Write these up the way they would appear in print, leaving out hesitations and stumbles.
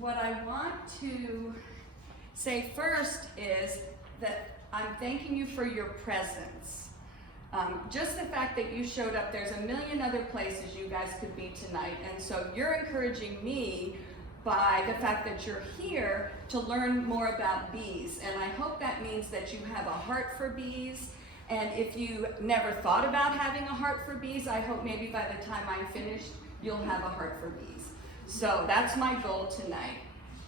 what I want to say first is that I'm thanking you for your presence. Just the fact that you showed up, there's a million other places you guys could be tonight, and so you're encouraging me by the fact that you're here to learn more about bees. And I hope that means that you have a heart for bees. And if you never thought about having a heart for bees, I hope maybe by the time I'm finished, you'll have a heart for bees. So that's my goal tonight.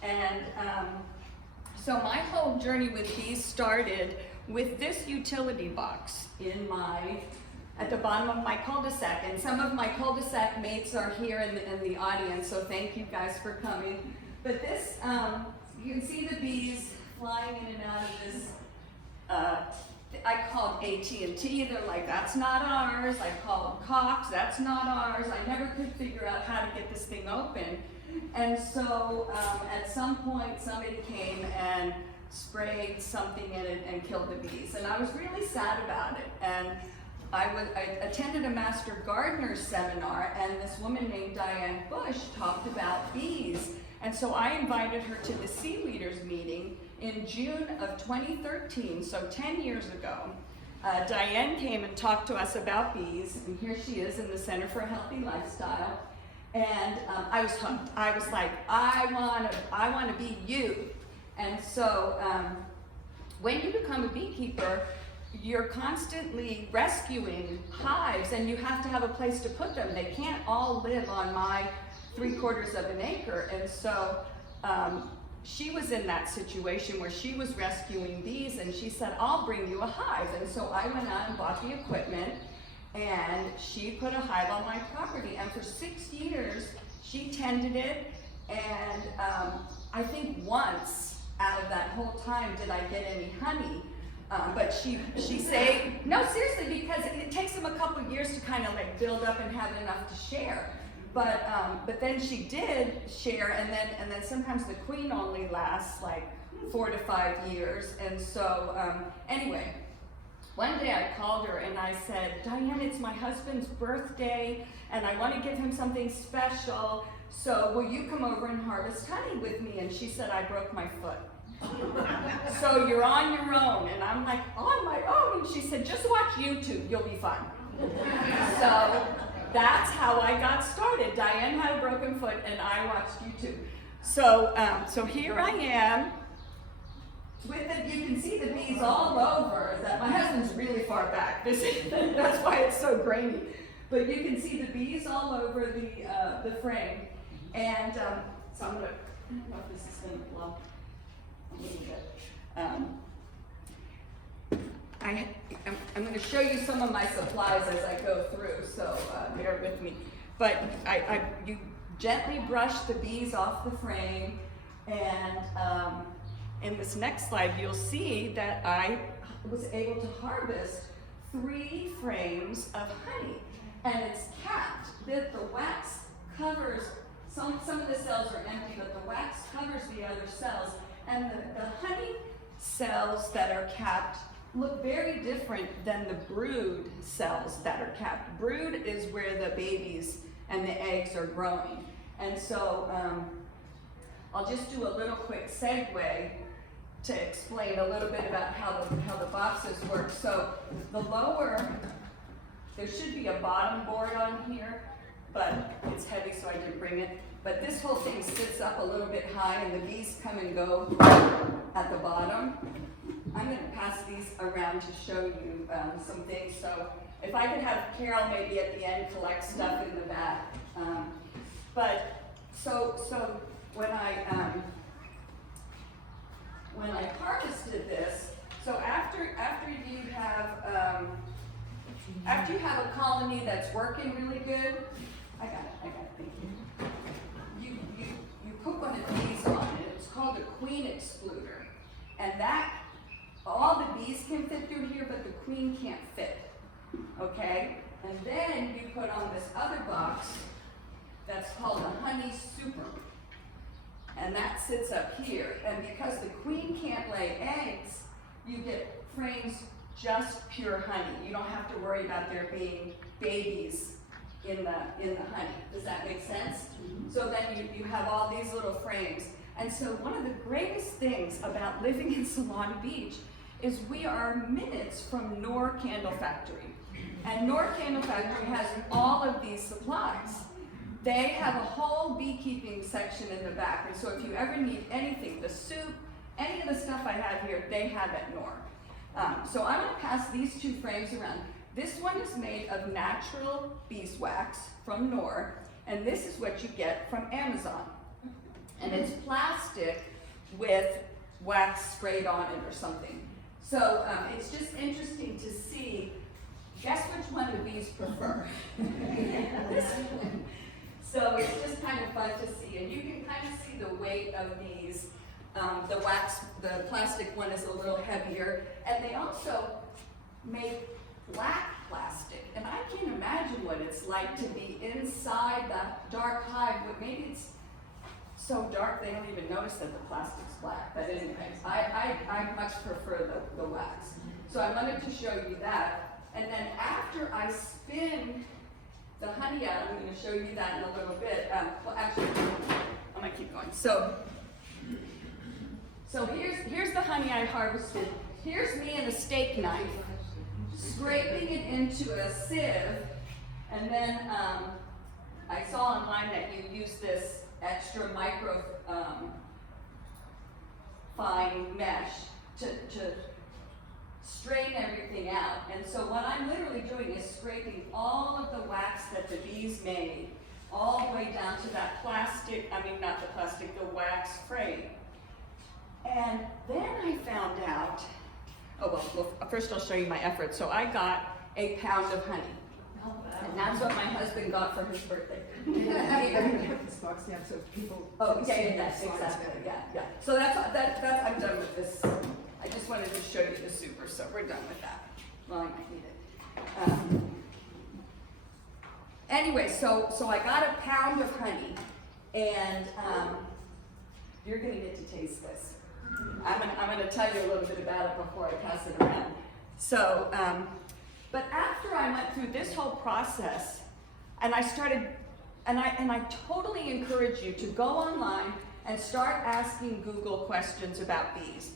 And so my whole journey with bees started with this utility box at the bottom of my cul-de-sac. And some of my cul-de-sac mates are here in the audience, so thank you guys for coming. But this, you can see the bees flying in and out of this, I called AT&T, they're like, that's not ours. I called Cox, that's not ours. I never could figure out how to get this thing open. And so at some point, somebody came and sprayed something in it and killed the bees. And I was really sad about it. And I attended a Master Gardener seminar, and this woman named Diane Bush talked about bees. And so I invited her to the Seaweeders meeting in June of 2013, so 10 years ago. Diane came and talked to us about bees, and here she is in the Center for a Healthy Lifestyle. And I was hooked. I was like, I want to be you. And so when you become a beekeeper, you're constantly rescuing hives, and you have to have a place to put them. They can't all live on my 3/4 of an acre. And so she was in that situation where she was rescuing bees, and she said, I'll bring you a hive. And so I went out and bought the equipment, and she put a hive on my property. And for 6 years, she tended it. And I think once out of that whole time did I get any honey. But she say, no, seriously, because it takes them a couple years to kind of like build up and have enough to share. But then she did share, and then sometimes the queen only lasts like 4 to 5 years. And so anyway, one day I called her and I said, Diane, it's my husband's birthday, and I want to give him something special. So will you come over and harvest honey with me? And she said, I broke my foot. So you're on your own. And I'm like, on my own? And she said, just watch YouTube, you'll be fine. So that's how I got started. Diane had a broken foot and I watched YouTube. So here I am with it. You can see the bees all over. My husband's really far back. That's why it's so grainy. But you can see the bees all over the frame. And so I'm gonna, I don't know if this is gonna blow a little bit. I'm going to show you some of my supplies as I go through, so bear with me. But you gently brush the bees off the frame, and in this next slide you'll see that I was able to harvest 3 frames of honey, and it's capped. The wax covers, some of the cells are empty, but the wax covers the other cells, and the honey cells that are capped look very different than the brood cells that are capped. Brood is where the babies and the eggs are growing. And so I'll just do a little quick segue to explain a little bit about how the boxes work. So the lower, there should be a bottom board on here, but it's heavy so I didn't bring it. But this whole thing sits up a little bit high, and the bees come and go at the bottom. I'm going to pass these around to show you some things. So if I could have Carol maybe at the end collect stuff in the back. So when I harvested this, so after you have a colony that's working really good, I got it, thank you. You put one of these on it. It's called a queen excluder, and that. All the bees can fit through here, but the queen can't fit, okay? And then you put on this other box that's called a honey super, and that sits up here. And because the queen can't lay eggs, you get frames just pure honey. You don't have to worry about there being babies in the honey. Does that make sense? So then you have all these little frames. And so one of the greatest things about living in Solana Beach is we are minutes from Knorr Candle Factory. And Knorr Candle Factory has all of these supplies. They have a whole beekeeping section in the back. And so if you ever need anything, the soup, any of the stuff I have here, they have at Knorr. So I'm gonna pass these two frames around. This one is made of natural beeswax from Knorr, and this is what you get from Amazon. And it's plastic with wax sprayed on it or something. So it's just interesting to see, guess which one the bees prefer? This one. So it's just kind of fun to see, and you can kind of see the weight of these. The plastic one is a little heavier, and they also make black plastic. And I can't imagine what it's like to be inside that dark hive, but maybe it's so dark they don't even notice that the plastic's black. But anyway, I much prefer the wax. So I wanted to show you that. And then after I spin the honey out, I'm going to show you that in a little bit. Well, actually, I'm going to keep going. So here's the honey I harvested. Here's me and a steak knife, scraping it into a sieve, and then I saw online that you use this extra micro fine mesh to strain everything out. And so what I'm literally doing is scraping all of the wax that the bees made all the way down to that plastic, not the plastic, the wax frame. And then I found out, well, first I'll show you my effort. So I got a pound of honey. And that's what my husband got for his birthday. This box now, so people. Exactly. Yeah. So that's I'm done with this. I just wanted to show you the super, so we're done with that. Well, I might need it. Anyway, so I got a pound of honey, and you're gonna get to taste this. I'm gonna tell you a little bit about it before I pass it around. So, but after I went through this whole process, and I started, and I totally encourage you to go online and start asking Google questions about bees.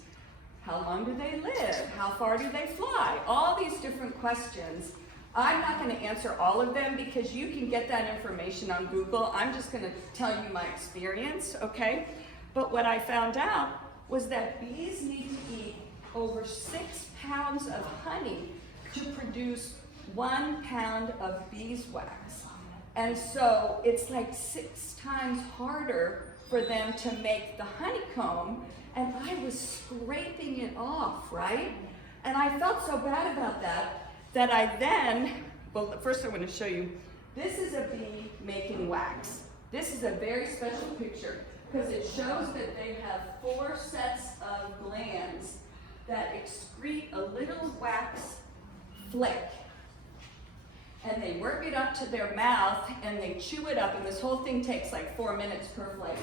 How long do they live? How far do they fly? All these different questions. I'm not going to answer all of them because you can get that information on Google. I'm just going to tell you my experience, okay? But what I found out was that bees need to eat over 6 pounds of honey to produce 1 pound of beeswax. And so it's like 6 times harder for them to make the honeycomb, and I was scraping it off, right? And I felt so bad about that I then, well, first I want to show you, this is a bee making wax. This is a very special picture because it shows that they have 4 sets of glands that excrete a little wax flake. And they work it up to their mouth and they chew it up, and this whole thing takes like 4 minutes per flake.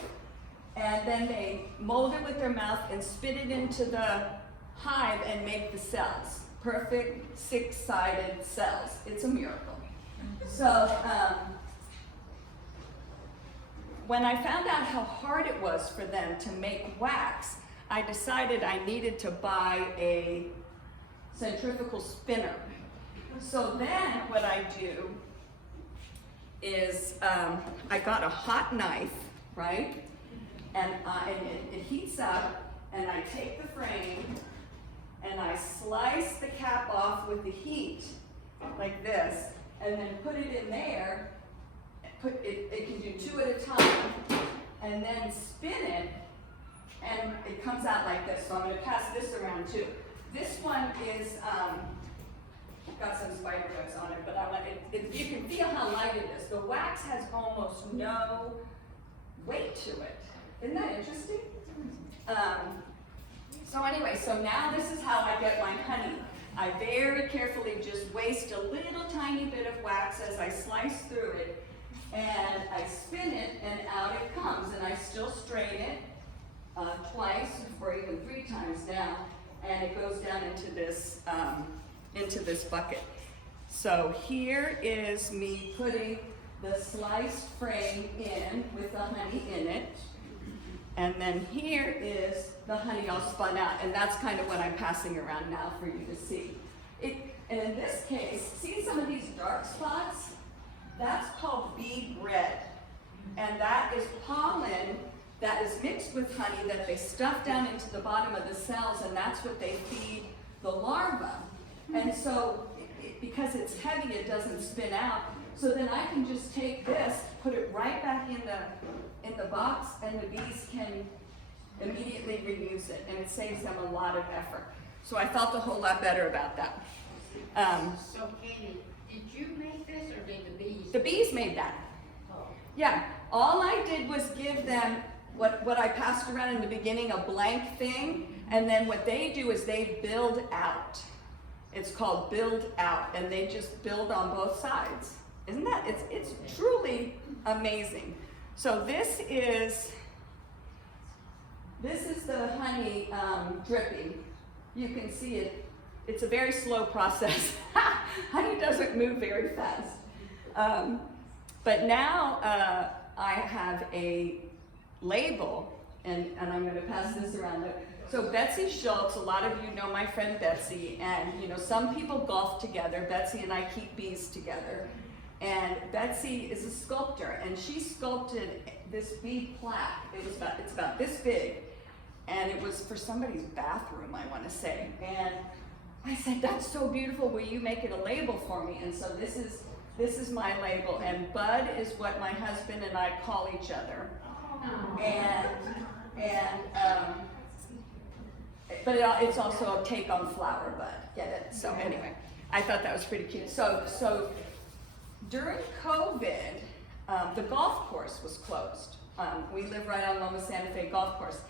And then they mold it with their mouth and spit it into the hive and make the cells. Perfect 6-sided cells. It's a miracle. So when I found out how hard it was for them to make wax, I decided I needed to buy a centrifugal spinner. So then what I do is I got a hot knife, right? And it heats up, and I take the frame and I slice the cap off with the heat like this, and then put it in there. It can do 2 at a time, and then spin it, and it comes out like this. So I'm going to pass this around too. This one is got some spider webs on it, but I want it. You can feel how light it is. The wax has almost no weight to it. Isn't that interesting? So anyway, so now this is how I get my honey. I very carefully just waste a little tiny bit of wax as I slice through it, and I spin it, and out it comes, and I still strain it twice or even 3 times now, and it goes down into this bucket. So here is me putting the sliced frame in with the honey in it. And then here is the honey all spun out, and that's kind of what I'm passing around now for you to see. And in this case, see some of these dark spots? That's called bee bread. And that is pollen that is mixed with honey that they stuff down into the bottom of the cells, and that's what they feed the larva. And so, because it's heavy, it doesn't spin out. So then I can just take this, put it right back in the box, and the bees can immediately reuse it, and it saves them a lot of effort. So I felt a whole lot better about that. So Katie, did you make this or did the bees? The bees made that. Oh. Yeah, all I did was give them what I passed around in the beginning, a blank thing, and then what they do is they build out. It's called build out, and they just build on both sides. Isn't that, it's truly amazing. So this is the honey dripping. You can see it, it's a very slow process. Honey doesn't move very fast. But now I have a label, and I'm gonna pass this around. So Betsy Schultz, a lot of you know my friend Betsy, and you know some people golf together. Betsy and I keep bees together. And Betsy is a sculptor, and she sculpted this bee plaque. It's about this big, and it was for somebody's bathroom, I want to say. And I said, "That's so beautiful. Will you make it a label for me?" And so this is my label, and Bud is what my husband and I call each other. But it's also a take on flower bud. Get it? So anyway, I thought that was pretty cute. So during COVID, the golf course was closed. We live right on Loma Santa Fe Golf Course,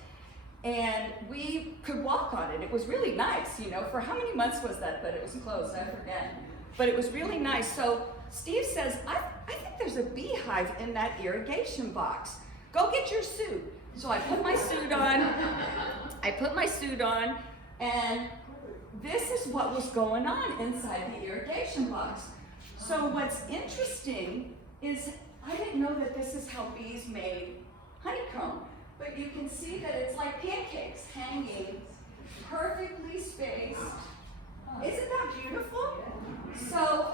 and we could walk on it. It was really nice, you know. For how many months was that it was closed? I forget. But it was really nice. So Steve says, I think there's a beehive in that irrigation box. Go get your suit. So I put my suit on. And this is what was going on inside the irrigation box. So what's interesting is I didn't know that this is how bees made honeycomb, but you can see that it's like pancakes hanging perfectly spaced. Isn't that beautiful? So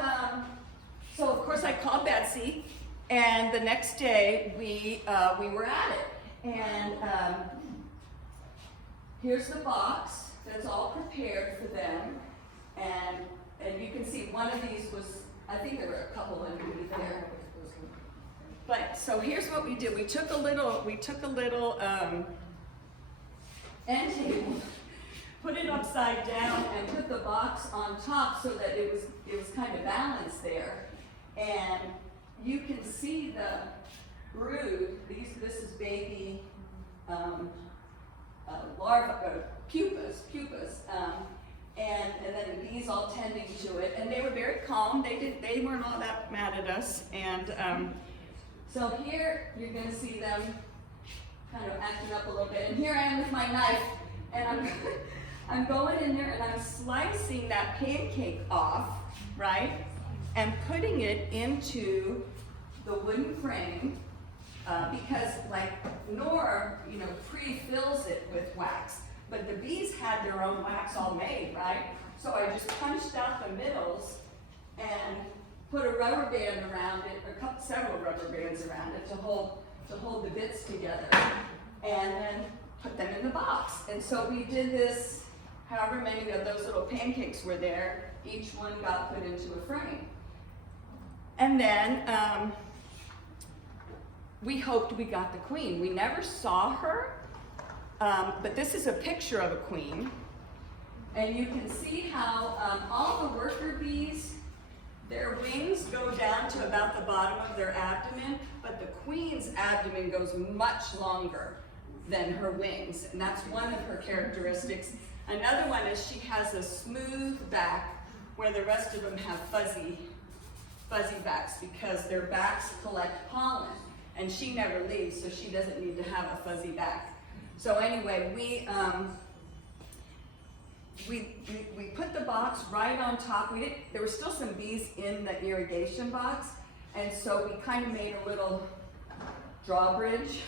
of course I called Betsy, and the next day we were at it, and here's the box that's all prepared for them, and you can see one of these was, I think there were a couple underneath there. But so here's what we did. We took a little end table, put it upside down, and put the box on top so that it was kind of balanced there. And you can see the brood. This is baby larva, pupas, and then the bees all tending to it, and they were very calm. They weren't all that mad at us, and so here you're going to see them kind of acting up a little bit. And here I am with my knife, and I'm going in there and I'm slicing that pancake off, right, and putting it into the wooden frame. Because like Nora, pre-fills it with wax, but the bees had their own wax all made, right? So I just punched out the middles and put a rubber band around it, several rubber bands around it to hold the bits together, and then put them in the box. And so we did this, however many of those little pancakes were there, each one got put into a frame. And then, we hoped we got the queen. We never saw her, but this is a picture of a queen. And you can see how all the worker bees, their wings go down to about the bottom of their abdomen, but the queen's abdomen goes much longer than her wings, and that's one of her characteristics. Another one is she has a smooth back where the rest of them have fuzzy backs because their backs collect pollen. And she never leaves, so she doesn't need to have a fuzzy back. So anyway, we put the box right on top. There were still some bees in the irrigation box, and so we kind of made a little drawbridge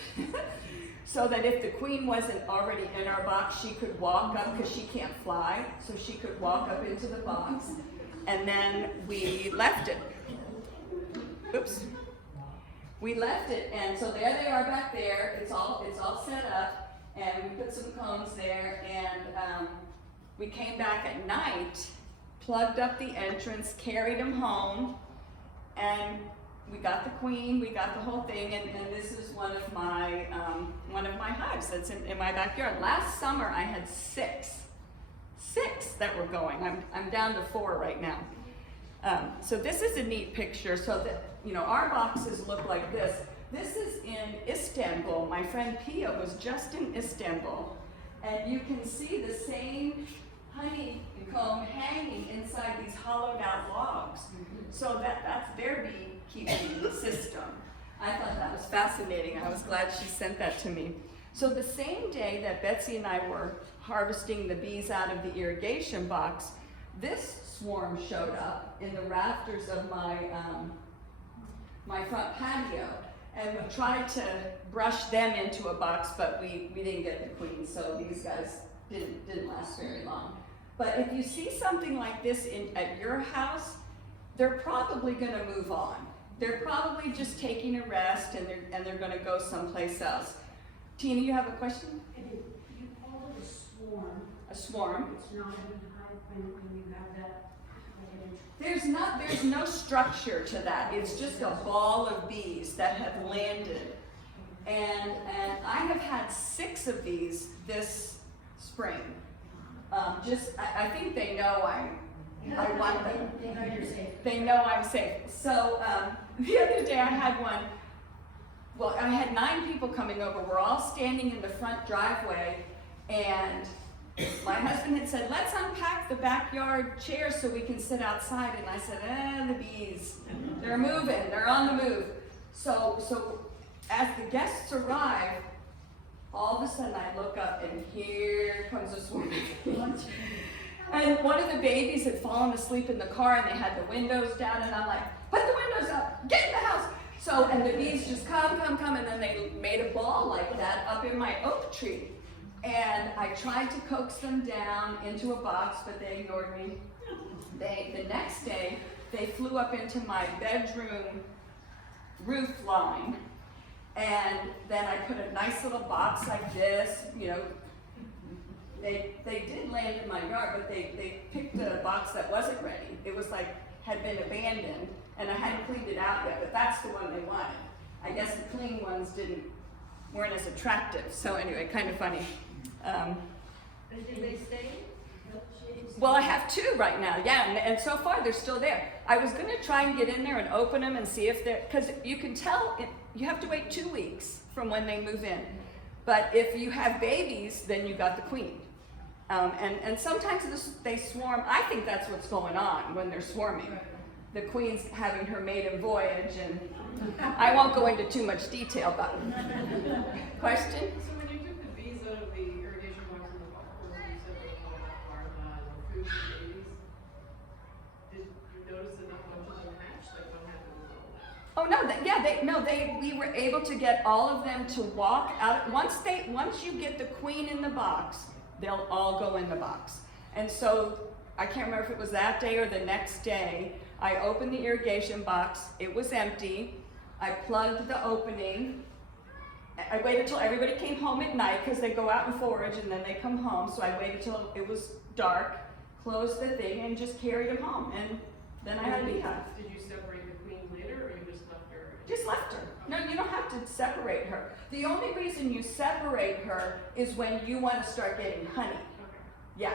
so that if the queen wasn't already in our box, she could walk up, because she can't fly, so she could walk up into the box. And then we left it. Oops. We left it, and so there they are back there. It's all set up, and we put some cones there, and we came back at night, plugged up the entrance, carried them home, and we got the queen, we got the whole thing, and this is one of my hives that's in my backyard. Last summer I had six that were going. I'm down to 4 right now. So this is a neat picture. So that, you know, our boxes look like this. This is in Istanbul. My friend Pia was just in Istanbul, and you can see the same honeycomb hanging inside these hollowed out logs. So that's their beekeeping system. I thought that was fascinating. I was glad she sent that to me. So the same day that Betsy and I were harvesting the bees out of the irrigation box, this swarm showed up in the rafters of my front patio, and we tried to brush them into a box, but we didn't get the queen, so these guys didn't last very long. But if you see something like this at your house, they're probably going to move on. They're probably just taking a rest, and they're going to go someplace else. Tina, you have a question? You call it a swarm. A swarm? It's not a hive when you have that. There's no structure to that. It's just a ball of bees that have landed. And I have had 6 of these this spring. I think they know I want them. They know you're safe. They know I'm safe. So the other day I had one. Well, I had 9 people coming over. We're all standing in the front driveway, and my husband had said, let's unpack the backyard chairs so we can sit outside. And I said, the bees, they're moving, they're on the move. So as the guests arrive, all of a sudden I look up and here comes a swarm of bees. And one of the babies had fallen asleep in the car, and they had the windows down, and I'm like, put the windows up, get in the house. So, and the bees just come, and then they made a ball like that up in my oak tree. And I tried to coax them down into a box, but they ignored me. The next day, they flew up into my bedroom roof line, and then I put a nice little box like this, you know. They did land in my yard, but they picked a box that wasn't ready. It was like, had been abandoned, and I hadn't cleaned it out yet, but that's the one they wanted. I guess the clean ones weren't as attractive. So anyway, kind of funny. Did they stay? Well, I have 2 right now, yeah, and so far they're still there. I was gonna try and get in there and open them and see if they're, because you can tell, you have to wait 2 weeks from when they move in. But if you have babies, then you got the queen. And sometimes they swarm. I think that's what's going on when they're swarming. The queen's having her maiden voyage, and I won't go into too much detail, but question? So when you took the bees out of the irrigation box in the box, you said they were all food for babies. Did you notice that a bunch of them hatched? Like what happened with all that? Oh no, we were able to get all of them to walk out. Once you get the queen in the box, they'll all go in the box. And so I can't remember if it was that day or the next day. I opened the irrigation box. It was empty. I plugged the opening. I waited till everybody came home at night because they go out and forage and then they come home. So I waited till it was dark, closed the thing, and just carried them home. And then I had a beehive. Did you separate the queen later, or you just left her? Just left her. No, you don't have to separate her. The only reason you separate her is when you want to start getting honey. Yeah,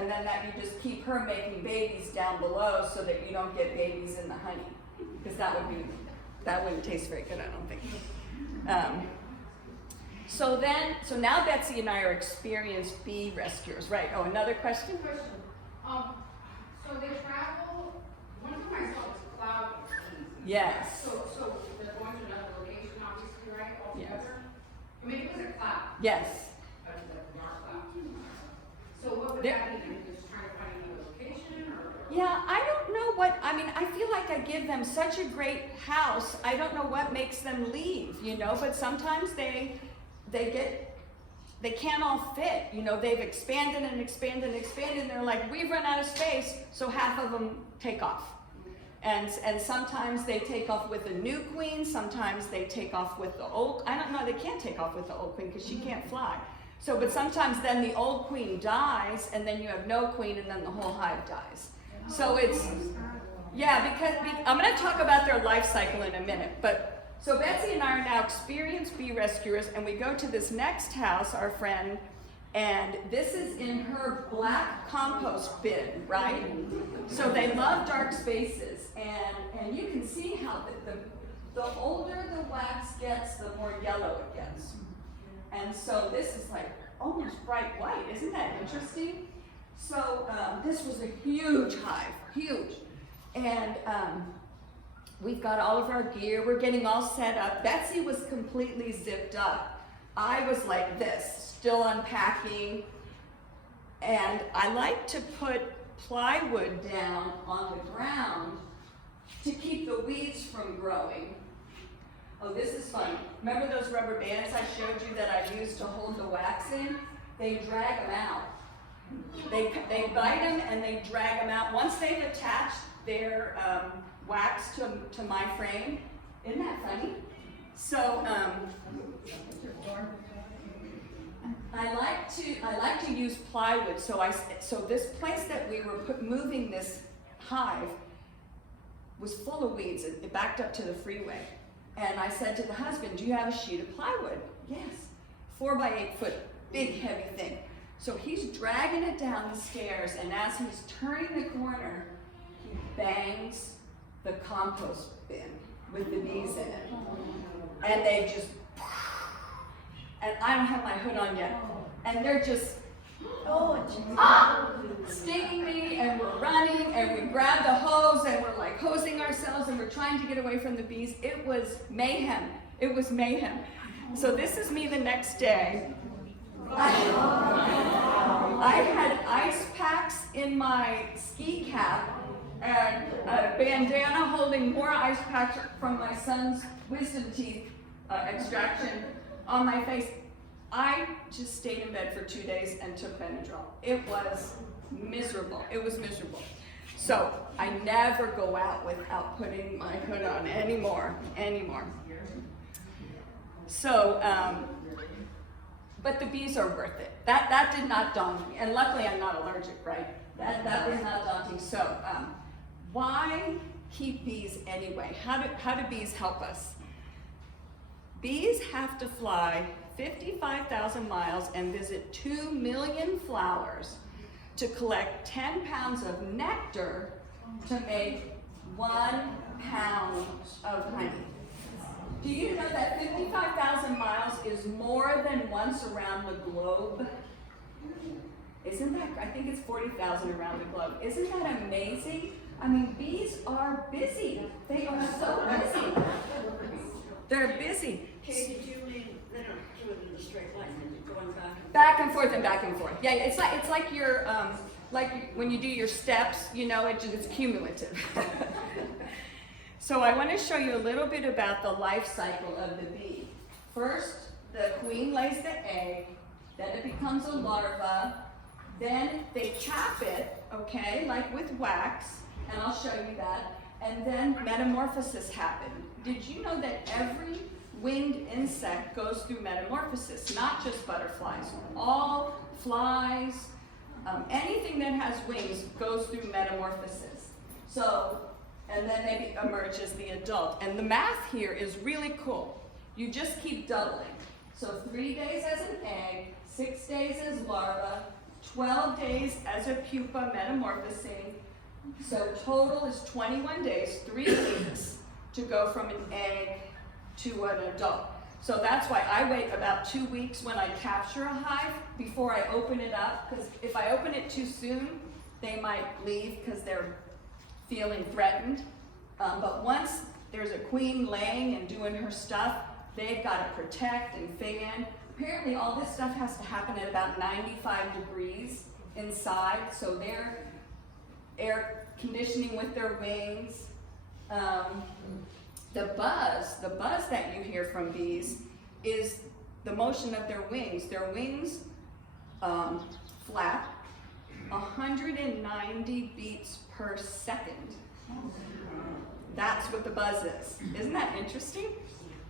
and then that you just keep her making babies down below so that you don't get babies in the honey, because that wouldn't taste very good, I don't think. So now Betsy and I are experienced bee rescuers, right? Oh, another question? So they travel, one time I saw was cloud bees. Yes. So they're going to another location, obviously, right, altogether? I mean, it was a cloud, Yes. but it was a dark cloud. So what would There- that mean? Just trying to find another location, or? Yeah, I don't know I feel like I give them such a great house. I don't know what makes them leave, but sometimes they they can't all fit. You know, they've expanded and expanded and expanded, and they're like, we've run out of space, so half of them take off. And sometimes they take off with the new queen, sometimes they take off with the old, I don't know, they can't take off with the old queen because she can't fly. So, but sometimes then the old queen dies, and then you have no queen, and then the whole hive dies. So it's, yeah, because I'm going to talk about their life cycle in a minute, but so Betsy and I are now experienced bee rescuers, and we go to this next house, our friend, and this is in her black compost bin, right? So they love dark spaces, and you can see how the older the wax gets, the more yellow it gets. And so this is like almost bright white, isn't that interesting? So this was a huge hive, huge. And we've got all of our gear, we're getting all set up. Betsy was completely zipped up. I was like this, still unpacking. And I like to put plywood down on the ground to keep the weeds from growing. Oh, this is fun. Remember those rubber bands I showed you that I used to hold the wax in? They drag them out. They bite them and they drag them out. Once they've attached their wax to my frame, isn't that funny? So I like to use plywood. So this place that we were moving this hive was full of weeds. It backed up to the freeway. And I said to the husband, do you have a sheet of plywood? Yes. 4 by 8 foot, big heavy thing. So he's dragging it down the stairs, and as he's turning the corner, he bangs the compost bin with the bees in it. And they just, and I don't have my hood on yet. And they're just, stinging me, and we're running, and we grab the hose, and we're like hosing ourselves, and we're trying to get away from the bees. It was mayhem. It was mayhem. So this is me the next day. I had ice packs in my ski cap and a bandana holding more ice packs from my son's wisdom teeth extraction on my face. I just stayed in bed for 2 days and took Benadryl. It was miserable. It was miserable. So I never go out without putting my hood on anymore. So, but the bees are worth it. That did not daunt me. And luckily I'm not allergic, right? That was not daunting. So, why keep bees anyway? How do bees help us? Bees have to fly 55,000 miles and visit 2 million flowers to collect 10 pounds of nectar to make 1 pound of honey. Do you know that 55,000 miles is more than once around the globe? Isn't that, I think it's 40,000 around the globe. Isn't that amazing? I mean, bees are busy. They are so busy. They're busy. Okay, did you mean they don't do it in a straight line, they're going Back and forth and back and forth. Yeah, it's like your like when you do your steps, you know, it's cumulative. So I want to show you a little bit about the life cycle of the bee. First, the queen lays the egg, then it becomes a larva, then they cap it, okay, like with wax, and I'll show you that, and then metamorphosis happened. Did you know that every winged insect goes through metamorphosis, not just butterflies? All flies, anything that has wings goes through metamorphosis. So, and then they emerge as the adult. And the math here is really cool. You just keep doubling. So 3 days as an egg, 6 days as larva, 12 days as a pupa metamorphosing. So total is 21 days, 3 weeks to go from an egg to an adult. So that's why I wait about 2 weeks when I capture a hive before I open it up, because if I open it too soon, they might leave because they're feeling threatened. But once there's a queen laying and doing her stuff, they've got to protect and fan. Apparently all this stuff has to happen at about 95 degrees inside, so they're air conditioning with their wings. The buzz that you hear from bees is the motion of their wings. Their wings flap 190 beats per second. That's what the buzz is. Isn't that interesting?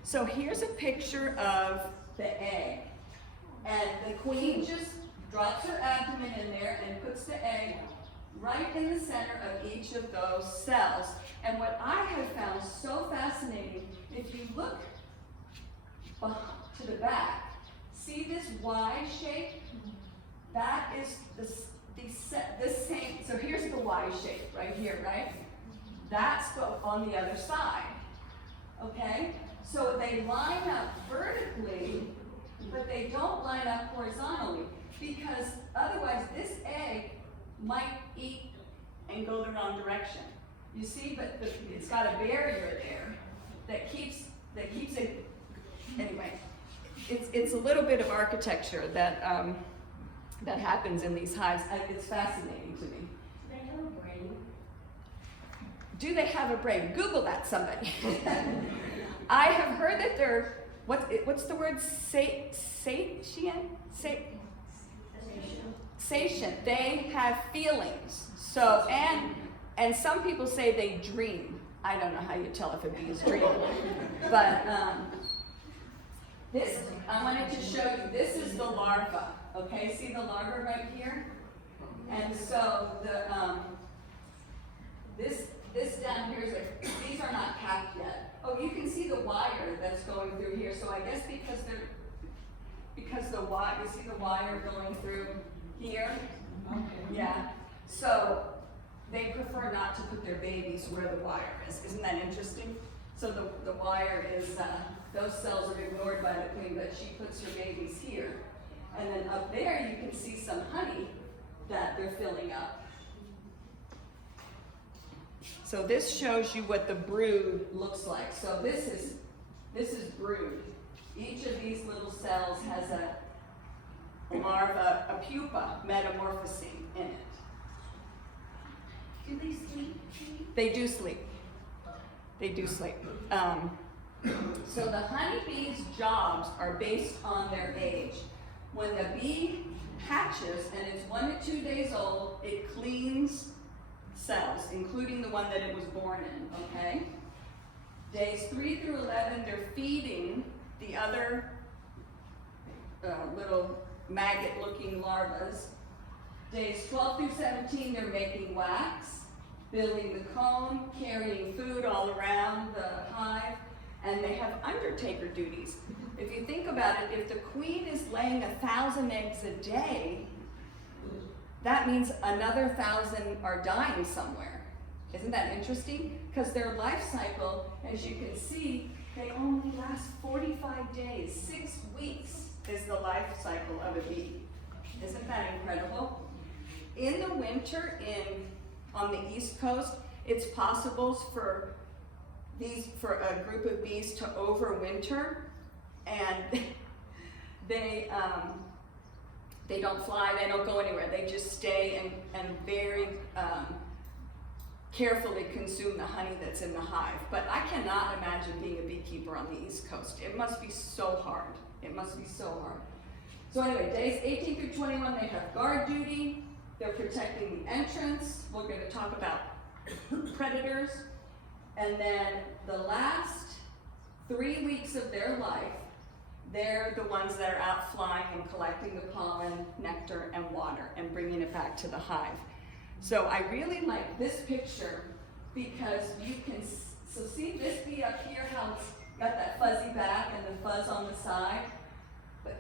So here's a picture of the egg. And the queen just drops her abdomen in there and puts the egg right in the center of each of those cells. And what I have found so fascinating, if you look to the back, see this Y shape? That is the same, so here's the Y shape right here, right? That's on the other side, okay? So they line up vertically, but they don't line up horizontally, because otherwise this egg might eat and go the wrong direction. You see, but it's got a barrier there that keeps it, anyway. It's a little bit of architecture that that happens in these hives. It's fascinating to me. Do they have a brain? Do they have a brain? Google that, somebody. I have heard that they're, what's the word? Sentient. They have feelings. So, and some people say they dream. I don't know how you tell if a bee is dreaming. But this, I wanted to show you, this is the larva. Okay, see the larva right here? And so this down here is these are not capped yet. Oh, you can see the wire that's going through here. So I guess because the wire, you see the wire going through here? Yeah. So they prefer not to put their babies where the wire is. Isn't that interesting? So the wire is, those cells are ignored by the queen, but she puts her babies here. And then up there you can see some honey that they're filling up. So this shows you what the brood looks like. So this is brood. Each of these little cells has a larva, a pupa metamorphosing in it. Do they sleep? They do sleep. They do sleep. So the honeybee's jobs are based on their age. When the bee hatches and it's 1 to 2 days old, it cleans cells, including the one that it was born in, okay? Days 3 through 11, they're feeding the other little maggot-looking larvas. Days 12 through 17, they're making wax, building the comb, carrying food all around the hive, and they have undertaker duties. If you think about it, if the queen is laying 1,000 eggs a day, that means another 1,000 are dying somewhere. Isn't that interesting? Because their life cycle, as you can see, they only last 45 days. 6 weeks is the life cycle of a bee. Isn't that incredible? In the winter on the East Coast, it's possible for a group of bees to overwinter, and they don't fly, they don't go anywhere. They just stay and very carefully consume the honey that's in the hive. But I cannot imagine being a beekeeper on the East Coast. It must be so hard. It must be so hard. So anyway, days 18 through 21, they have guard duty. They're protecting the entrance. We're going to talk about predators. And then the last 3 weeks of their life, they're the ones that are out flying and collecting the pollen, nectar, and water and bringing it back to the hive. So I really like this picture because you can, so see this bee up here, how it's got that fuzzy back and the fuzz on the side?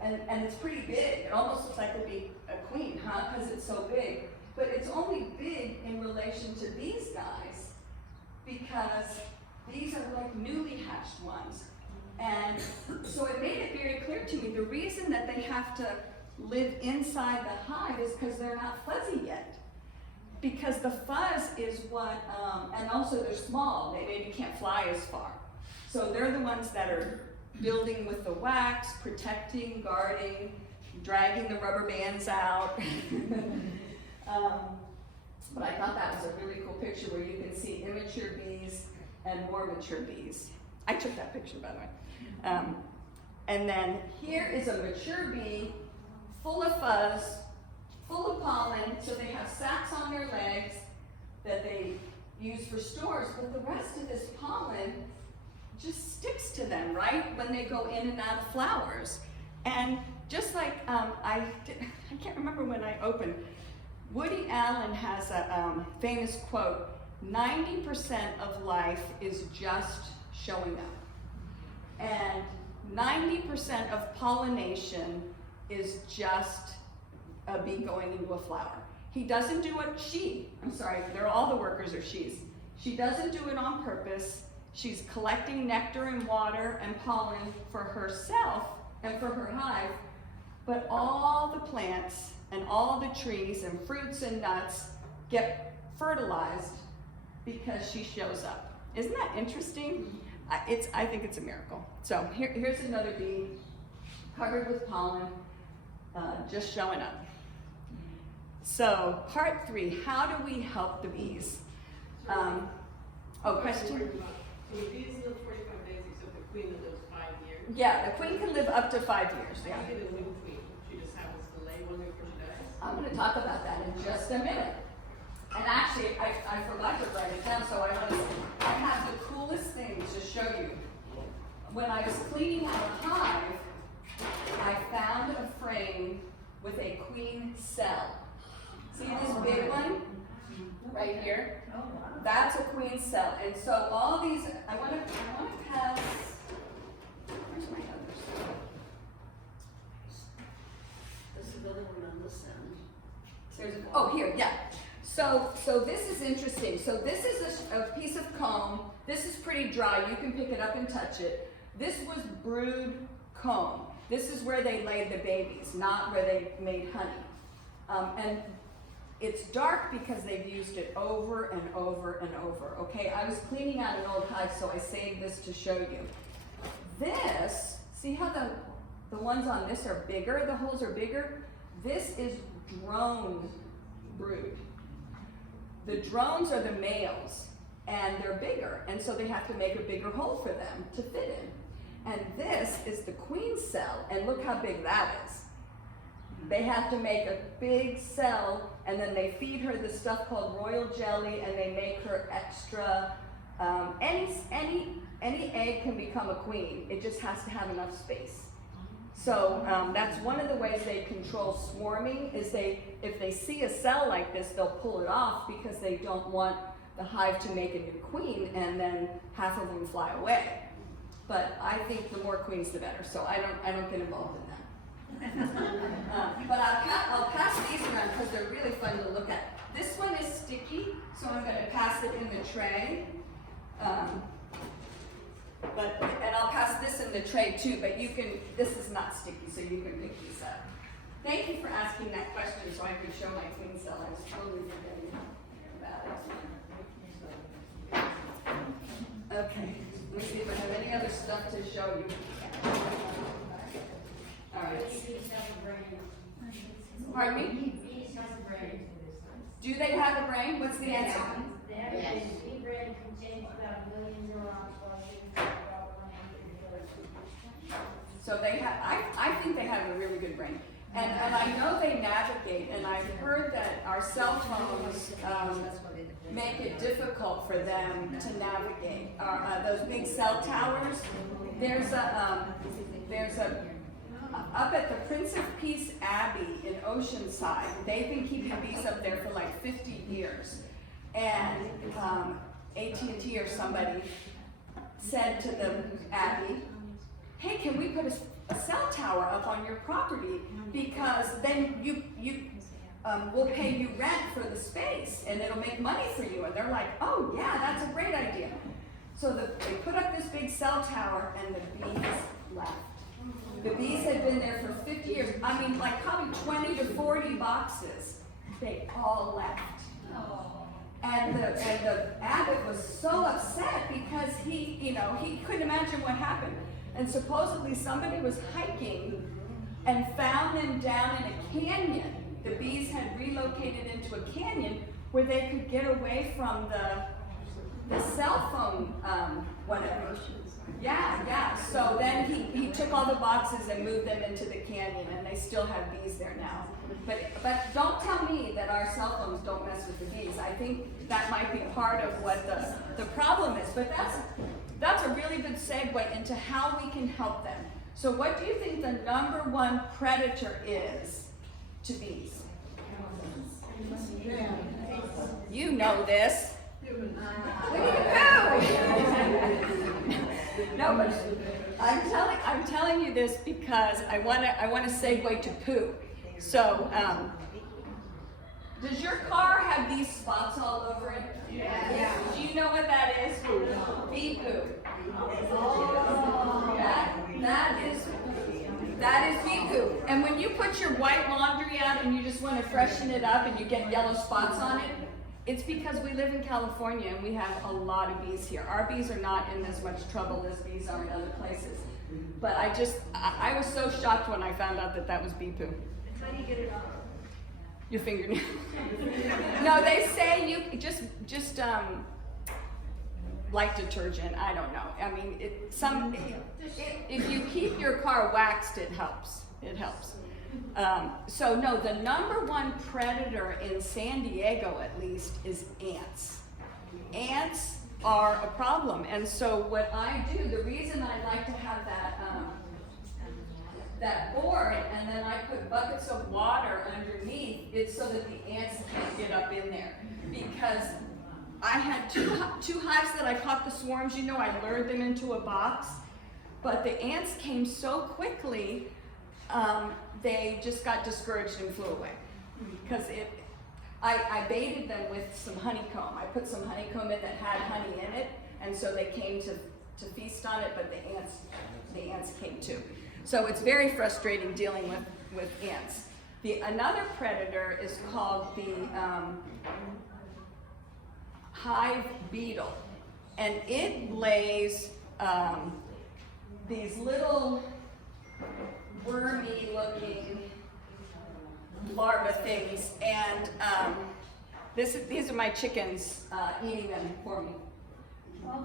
And it's pretty big. It almost looks like it'd be a queen, huh? Because it's so big. But it's only big in relation to these guys because these are like newly hatched ones. And so it made it very clear to me the reason that they have to live inside the hive is because they're not fuzzy yet. Because the fuzz is what, and also they're small, they maybe can't fly as far. So they're the ones that are building with the wax, protecting, guarding, dragging the rubber bands out. But I thought that was a really cool picture where you can see immature bees and more mature bees. I took that picture, by the way. And then here is a mature bee, full of fuzz, full of pollen, so they have sacs on their legs that they use for stores, but the rest of this pollen just sticks to them, right? When they go in and out of flowers. And just like, I can't remember when I opened, Woody Allen has a famous quote, 90% of life is just showing up. And 90% of pollination is just a bee going into a flower. He doesn't do it, all the workers are she's. She doesn't do it on purpose. She's collecting nectar and water and pollen for herself and for her hive, but all the plants and all the trees and fruits and nuts get fertilized because she shows up. Isn't that interesting? I think it's a miracle. So here's another bee covered with pollen, just showing up. So part 3, how do we help the bees? Question? So the bees live 45 days, except the queen that lives 5 years. Yeah, the queen can live up to 5 years, yeah. How do you get a new queen? She just happens to lay one before she dies? I'm gonna talk about that in just a minute. And actually, I forgot to write it down, so I have the coolest thing to show you. When I was cleaning out a hive, I found a frame with a queen cell. See this big one right here? That's a queen cell. And so all these, I want to pass, where's my others? This is the other one on this end. Oh, here, yeah. So this is interesting. So this is a piece of comb. This is pretty dry. You can pick it up and touch it. This was brood comb. This is where they laid the babies, not where they made honey. And it's dark because they've used it over and over and over. Okay, I was cleaning out an old hive, so I saved this to show you. This, see how the ones on this are bigger? The holes are bigger. This is drone brood. The drones are the males, and they're bigger, and so they have to make a bigger hole for them to fit in. And this is the queen cell, and look how big that is. They have to make a big cell, and then they feed her this stuff called royal jelly, and they make her extra. Any egg can become a queen. It just has to have enough space. So that's one of the ways they control swarming. Is if they see a cell like this, they'll pull it off because they don't want the hive to make a new queen, and then half of them fly away. But I think the more queens, the better. So I don't get involved in that. But I'll pass these around because they're really fun to look at. This one is sticky, so I'm going to pass it in the tray. And I'll pass this in the tray too, but this is not sticky, so you can pick these up. Thank you for asking that question so I could show my queen cell. I was totally forgetting about it. Okay, let me see if I have any other stuff to show you. All right. Bees have a brain. Pardon me? Bees have a brain. Do they have a brain? What's the answer? They have a bee brain contains about 1 million neurons, while humans have about 100 billion. So they have, I think they have a really good brain. And I know they navigate, and I've heard that our cell phones make it difficult for them to navigate. Those big cell towers, there's up at the Prince of Peace Abbey in Oceanside, they've been keeping bees up there for like 50 years. And AT&T or somebody said to the Abbey, hey, can we put a cell tower up on your property? Because then we'll pay you rent for the space and it'll make money for you. And they're like, oh yeah, that's a great idea. So they put up this big cell tower and the bees left. The bees had been there for 50 years. I mean, like probably 20 to 40 boxes. They all left. And the abbot was so upset because he couldn't imagine what happened. And supposedly somebody was hiking and found them down in a canyon. The bees had relocated into a canyon where they could get away from the cell phone, whatever. Yeah, so then he took all the boxes and moved them into the canyon, and they still have bees there now. But don't tell me that our cell phones don't mess with the bees. I think that might be part of what the problem is, but that's a really good segue into how we can help them. So what do you think the #1 predator is to bees? You know this. No, but I'm telling you this because I want to segue to poo. So, does your car have these spots all over it? Yeah. Do you know what that is? Bee poo. That is bee poo. And when you put your white laundry out and you just want to freshen it up and you get yellow spots on it, it's because we live in California and we have a lot of bees here. Our bees are not in as much trouble as bees are in other places. But I was so shocked when I found out that was bee poo. How do you get it off? Your fingernail. No, they say you just light detergent. I don't know. I mean, if you keep your car waxed, it helps. It helps. So no, the #1 predator in San Diego, at least, is ants. Ants are a problem, and so what I do, the reason I like to have that board, and then I put buckets of water underneath, is so that the ants can't get up in there. Because I had two hives that I caught the swarms. You know, I lured them into a box, but the ants came so quickly. They just got discouraged and flew away because I baited them with some honeycomb. I put some honeycomb in that had honey in it, and so they came to feast on it, but the ants came too. So it's very frustrating dealing with ants. Another predator is called the hive beetle, and it lays these little wormy looking larva things, and these are my chickens eating them for me.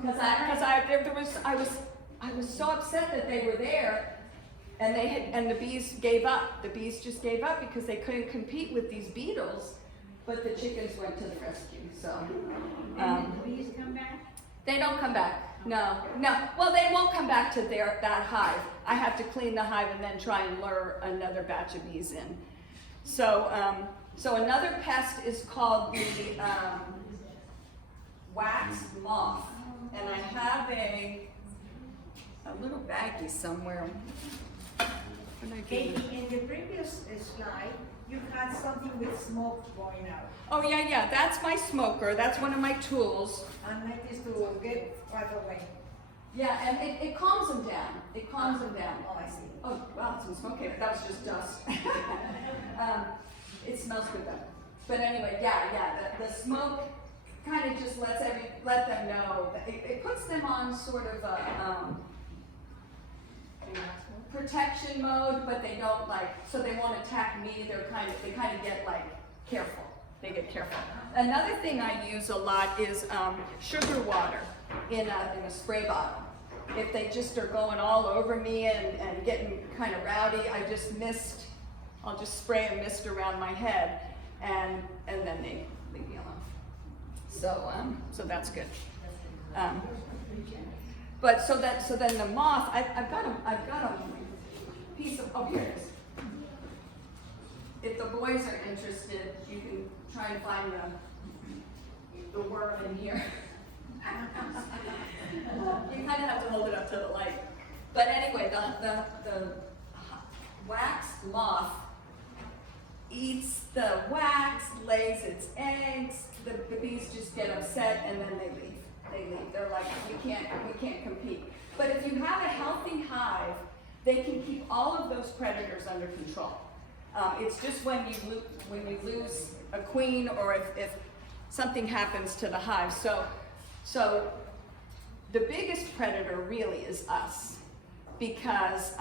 Because I was so upset that they were there, and the bees gave up. The bees just gave up because they couldn't compete with these beetles, but the chickens went to the rescue. So And did the bees come back? they don't come back. No. Well, they won't come back to that hive. I have to clean the hive and then try and lure another batch of bees in. So, so another pest is called the wax moth, and I have a little baggie somewhere. What did I do? Katie, in the previous slide, you had something with smoke going out. Oh yeah, that's my smoker. That's one of my tools. And that is to get right away. Yeah, and it calms them down. It calms them down. Oh, I see. Oh, wow, some smoke. Okay, that was just dust. It smells good though. But anyway, the smoke kind of just let them know. That it puts them on sort of a protection mode, but they don't so they won't attack me. They kind of get careful. They get careful. Another thing I use a lot is sugar water in a spray bottle. If they just are going all over me and getting kind of rowdy, I'll just spray a mist around my head, and then they leave me alone. So that's good. But so then the moth, I've got a piece of, here it is. If the boys are interested, you can try and find the worm in here. You kind of have to hold it up to the light. But anyway, the wax moth eats the wax, lays its eggs. The bees just get upset and then they leave. They're like, we can't compete. But if you have a healthy hive, they can keep all of those predators under control. It's just when you lose a queen, or if something happens to the hive. So the biggest predator really is us, because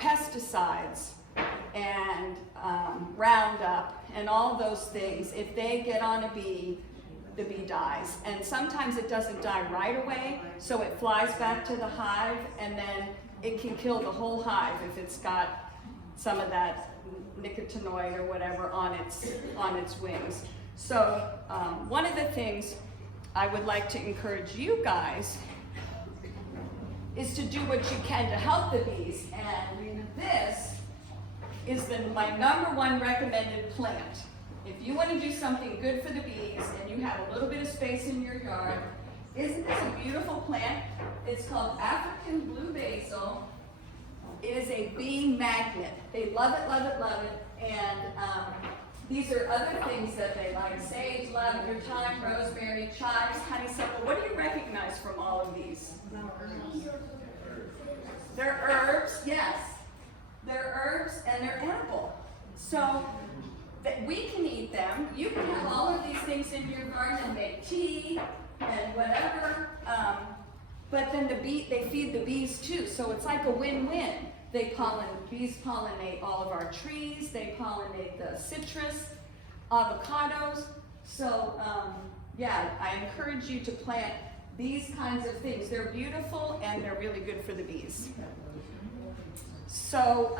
pesticides and Roundup and all those things, if they get on a bee, the bee dies. And sometimes it doesn't die right away, so it flies back to the hive, and then it can kill the whole hive if it's got some of that nicotinoid or whatever on its wings. So one of the things I would like to encourage you guys is to do what you can to help the bees. And this is my #1 recommended plant. If you want to do something good for the bees and you have a little bit of space in your yard, isn't this a beautiful plant? It's called African blue basil. It is a bee magnet. They love it, love it, love it. And these are other things that they like: sage, lavender, thyme, rosemary, chives, honeysuckle. What do you recognize from all of these? They're herbs, yes. They're herbs and they're edible. So that we can eat them. You can have all of these things in your garden and make tea and whatever. But then they feed the bees too. So it's like a win-win. Bees pollinate all of our trees. They pollinate the citrus, avocados. So yeah, I encourage you to plant these kinds of things. They're beautiful and they're really good for the bees. So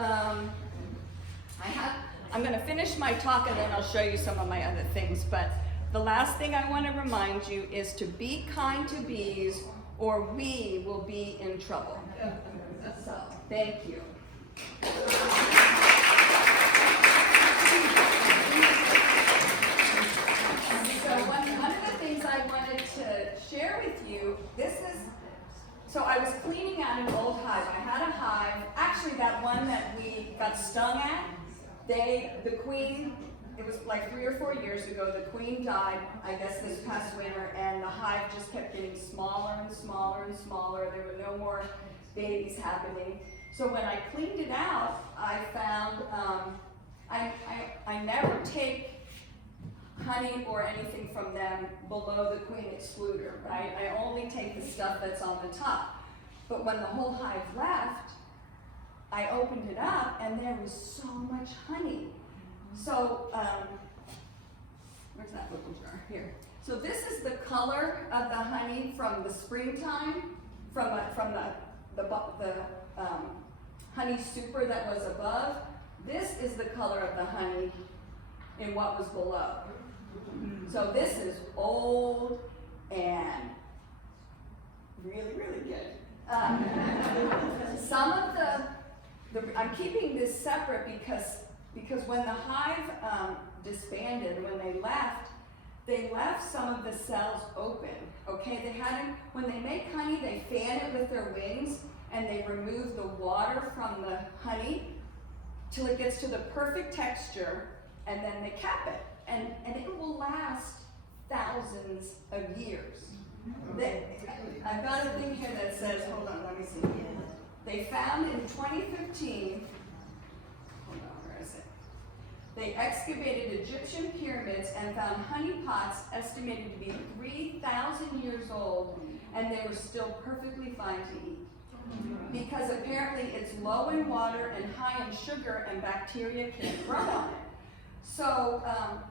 I'm going to finish my talk and then I'll show you some of my other things. But the last thing I want to remind you is to be kind to bees or we will be in trouble. So, thank you. So one of the things I wanted to share with you, so I was cleaning out an old hive. I had a hive, actually that one that we got stung at, the queen, it was like 3 or 4 years ago, the queen died, I guess this past winter, and the hive just kept getting smaller and smaller and smaller. There were no more babies happening. So when I cleaned it out, I found, I never take honey or anything from them below the queen excluder, right? I only take the stuff that's on the top. But when the whole hive left, I opened it up and there was so much honey. So, where's that little jar? Here. So this is the color of the honey from the springtime, from the honey super that was above. This is the color of the honey in what was below. So this is old and really, really good. Some of I'm keeping this separate because when the hive disbanded, when they left some of the cells open. Okay, when they make honey, they fan it with their wings and they remove the water from the honey till it gets to the perfect texture, and then they cap it. And it will last thousands of years. I've got a thing here that says, hold on, let me see. They found in 2015, hold on, where is it? They excavated Egyptian pyramids and found honey pots estimated to be 3,000 years old, and they were still perfectly fine to eat. Because apparently it's low in water and high in sugar, and bacteria can't grow on it. So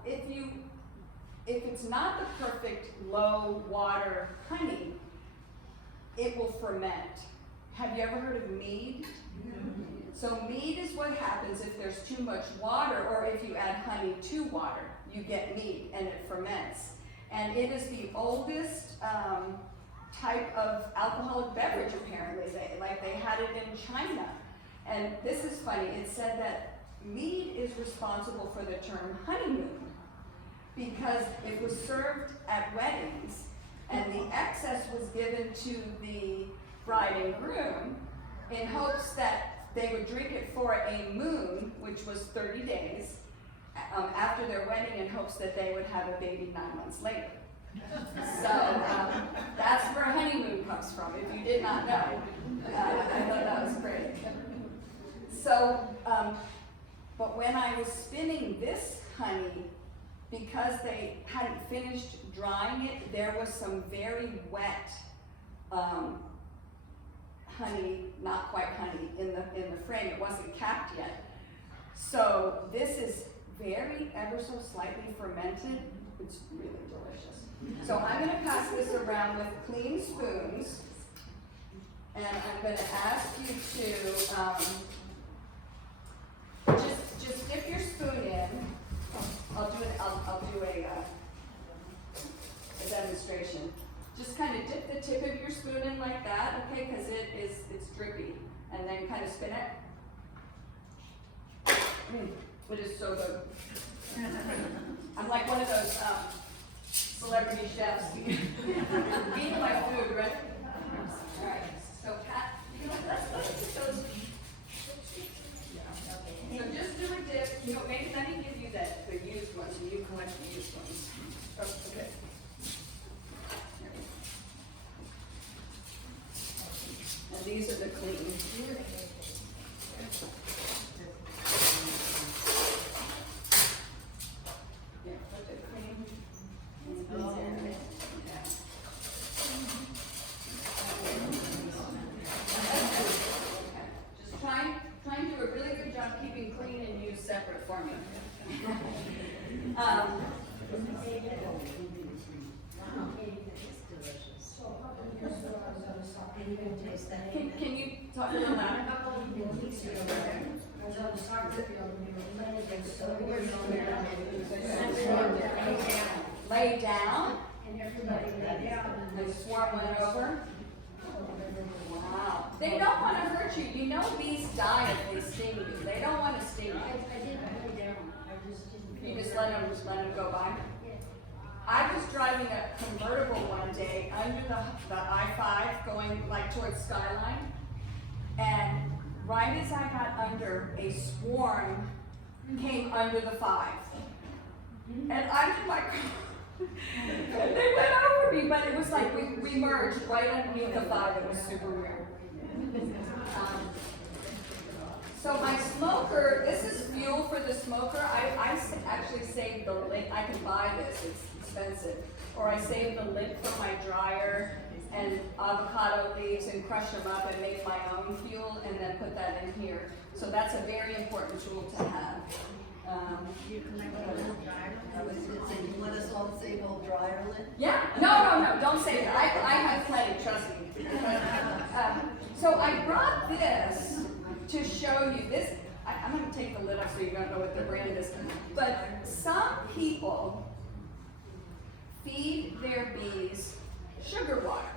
if it's not the perfect low water honey, it will ferment. Have you ever heard of mead? So mead is what happens if there's too much water, or if you add honey to water, you get mead and it ferments. And it is the oldest type of alcoholic beverage, apparently. They had it in China. And this is funny, it said that mead is responsible for the term honeymoon because it was served at weddings and the excess was given to the bride and groom in hopes that they would drink it for a moon, which was 30 days, after their wedding, in hopes that they would have a baby 9 months later. So that's where honeymoon comes from, if you did not know. I thought that was great. So, but when I was spinning this honey, because they hadn't finished drying it, there was some very wet honey, not quite honey, in the frame. It wasn't capped yet. So this is very ever so slightly fermented, It's really delicious. So I'm gonna pass this around with clean spoons. And I'm gonna ask you to, just dip your spoon in. I'll do a demonstration. Just kind of dip the tip of your spoon in like that, okay, because it's drippy. And then kind of spin it. It is so good. I'm like one of those celebrity chefs eating my food, right? All right. So Pat, let's get those. So just do a dip. Maybe let me give you the used ones, and you collect the used ones. Oh, okay. And these are the clean. Yeah, put the cream in there. Yeah. Just try and do a really good job keeping clean and use separate for me. Can you talk a little louder? Lay down. And everybody lay down. And swarm one over. Wow. They don't want to hurt you. You know bees die if they sting you. They don't want to sting you. I didn't lay down, I just didn't. You just let them go by. I was driving a convertible one day under the I-5 going like towards Skyline, and right as I got under, a swarm came under the 5. And I'm in my car. And they went over me, but it was like we merged right underneath the 5. It was super weird. So my smoker, this is fuel for the smoker. I actually saved the lid. I can buy this, it's expensive. Or I saved the lid from my dryer and avocado leaves and crush them up and make my own fuel and then put that in here. So that's a very important tool to have. You want us all to save old dryer lid? Yeah, no, don't say that. I have plenty, trust me. So I brought this to show you this. I'm going to take the lid off so you don't know what the brand is. But some people feed their bees sugar water.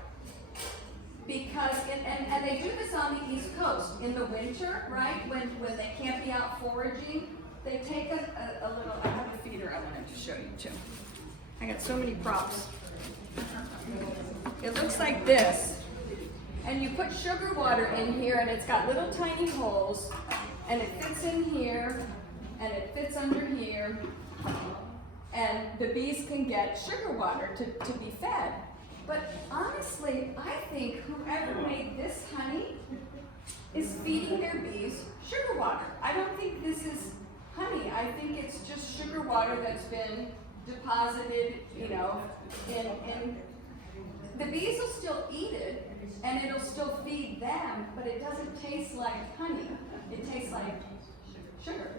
Because, and they do this on the East Coast. In the winter, right, when they can't be out foraging, they take a little, I have a feeder I wanted to show you too. I got so many props. It looks like this. And you put sugar water in here and it's got little tiny holes and it fits in here and it fits under here. And the bees can get sugar water to be fed. But honestly, I think whoever made this honey is feeding their bees sugar water. I don't think this is honey. I think it's just sugar water that's been deposited, in the bees will still eat it and it'll still feed them, but it doesn't taste like honey. It tastes like sugar.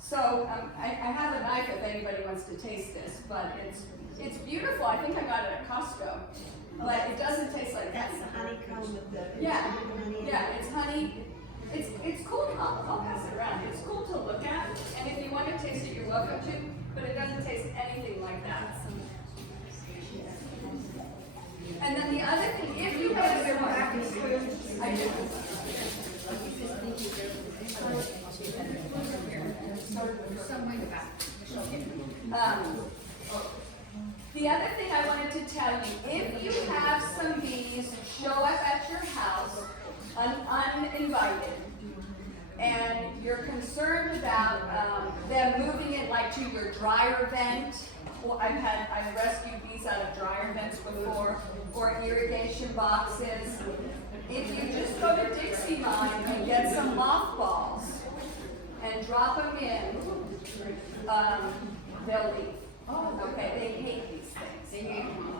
So I have a knife if anybody wants to taste this, but it's beautiful. I think I got it at Costco, but it doesn't taste like That's honey. the honeycomb with the. Yeah, it's honey. It's cool. I'll pass it around. It's cool to look at, and if you want to taste it, you're welcome to. But it doesn't taste anything like that. And then the other thing, if you have your back in spoon, I do. The other thing I wanted to tell you, if you have some bees show up at your house uninvited, and you're concerned about them moving it like to your dryer vent, well, I've rescued bees out of dryer vents before, or irrigation boxes. If you just go to Dixie Mine and get some mothballs and drop them in, they'll leave. Okay, they hate these things.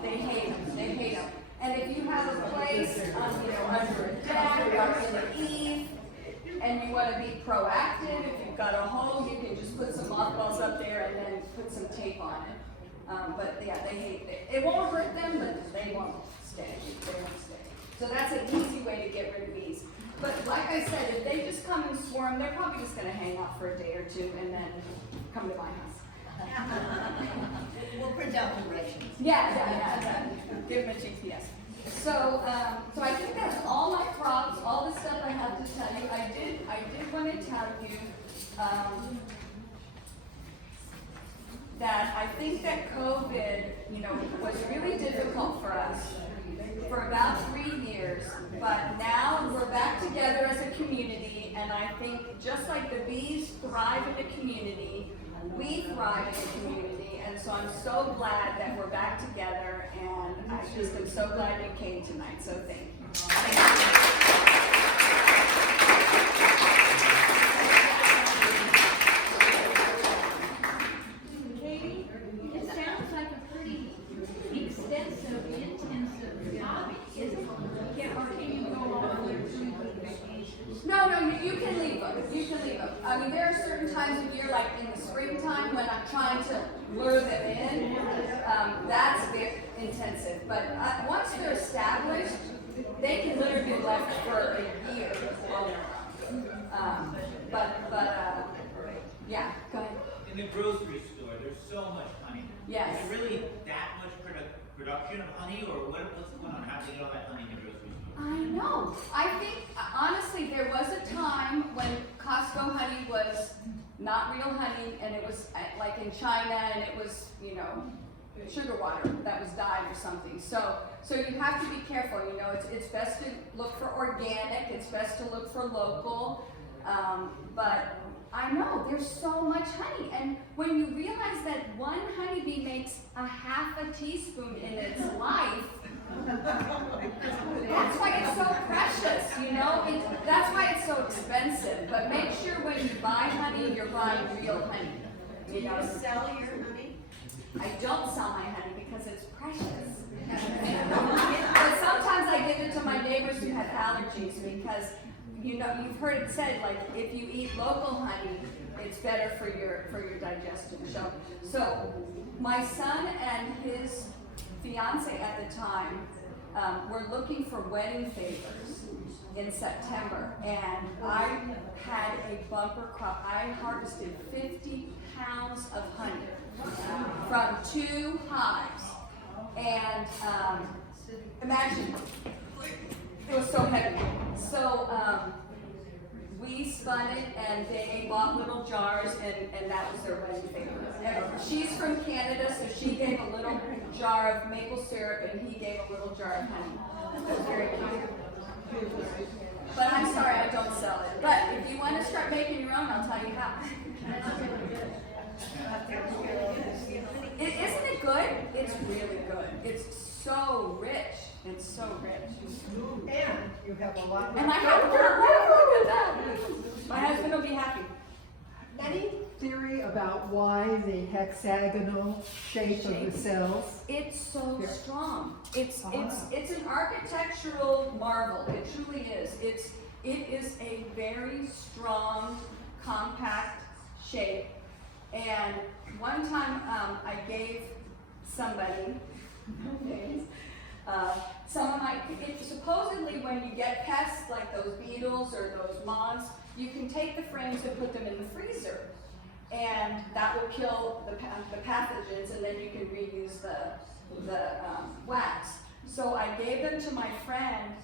They hate them. And if you have a place, under a deck or in the eave, and you want to be proactive, if you've got a hole, you can just put some mothballs up there and then put some tape on it. But yeah, they hate it. It won't hurt them, but they won't stay. They won't stay. So that's an easy way to get rid of bees. But like I said, if they just come and swarm, they're probably just gonna hang out for a day or two and then come to my house. We'll print out directions. Yeah. Give them a GPS. So I think that's all my props, all the stuff I have to tell you. I did want to tell you that I think that COVID, was really difficult for us for about 3 years, but now we're back together as a community, and I think just like the bees thrive in the community, we thrive in the community, and so I'm so glad that we're back together, and I just am so glad you came tonight, so thank you. Katie, it sounds like a pretty extensive, intensive hobby, isn't it? Or can you go on with vacations? No, you can leave them. You can leave them. I mean, there are certain times of year, like in the springtime, when I'm trying to lure them in. That's very intensive. But once they're established, they can literally be left for a year. Yeah, go ahead. In the grocery store, there's so much honey. Yes. Is there really that much production of honey, or what's going on? How do you get all that honey in the grocery store? I know. I think, honestly, there was a time when Costco honey was not real honey, and it was like in China, and it was, sugar water that was dyed or something. So you have to be careful. It's best to look for organic. It's best to look for local. But I know there's so much honey, and when you realize that one honeybee makes a half a teaspoon in its life. That's why it's so precious, that's why it's so expensive. But make sure when you buy honey, you're buying real honey. Do you sell your honey? I don't sell my honey because it's precious. But sometimes I give it to my neighbors who have allergies because, you've heard it said, like, if you eat local honey, it's better for your digestion. So my son and his fiance at the time were looking for wedding favors in September, and I had a bumper crop. I harvested 50 pounds of honey from 2 hives, and imagine, it was so heavy. So we spun it, and they bought little jars, and that was their wedding favor. And she's from Canada, so she gave a little jar of maple syrup, and he gave a little jar of honey. It was very cute. But I'm sorry, I don't sell it. But if you want to start making your own, I'll tell you how. Isn't it good? It's really good. It's so rich. It's so rich. And you have a lot. And I have a look at that. My husband will be happy. Any theory about why the hexagonal shape of the cells? It's so strong. It's an architectural marvel. It truly is. It is a very strong, compact shape. And one time I gave somebody some of my, supposedly when you get pests like those beetles or those moths, you can take the frames and put them in the freezer, and that will kill the pathogens, and then you can reuse the wax. So I gave them to my friend,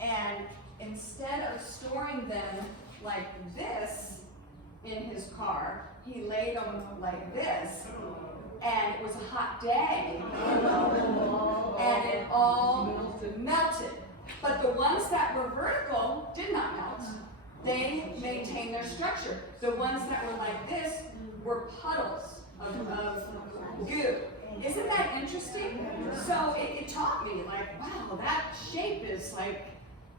and instead of storing them like this in his car, he laid them like this. And it was a hot day, and it all melted. But the ones that were vertical did not melt. They maintained their structure. The ones that were like this were puddles of goo. Isn't that interesting? So it taught me, like, wow, that shape is like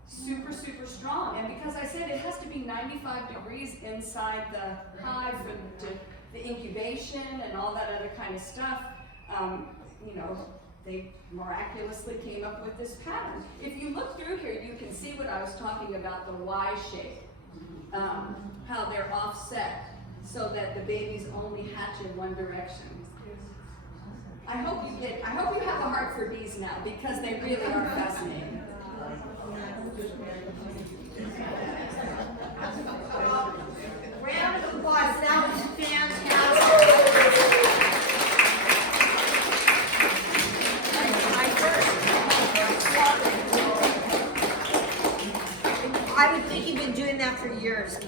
super, super strong. And because I said it has to be 95 degrees inside the hive for the incubation and all that other kind of stuff, they miraculously came up with this pattern. If you look through here, you can see what I was talking about, the Y shape, how they're offset so that the babies only hatch in one direction. I hope you have a heart for bees now, because they really are fascinating. Round of applause, that was fantastic. I would think you've been doing that for years.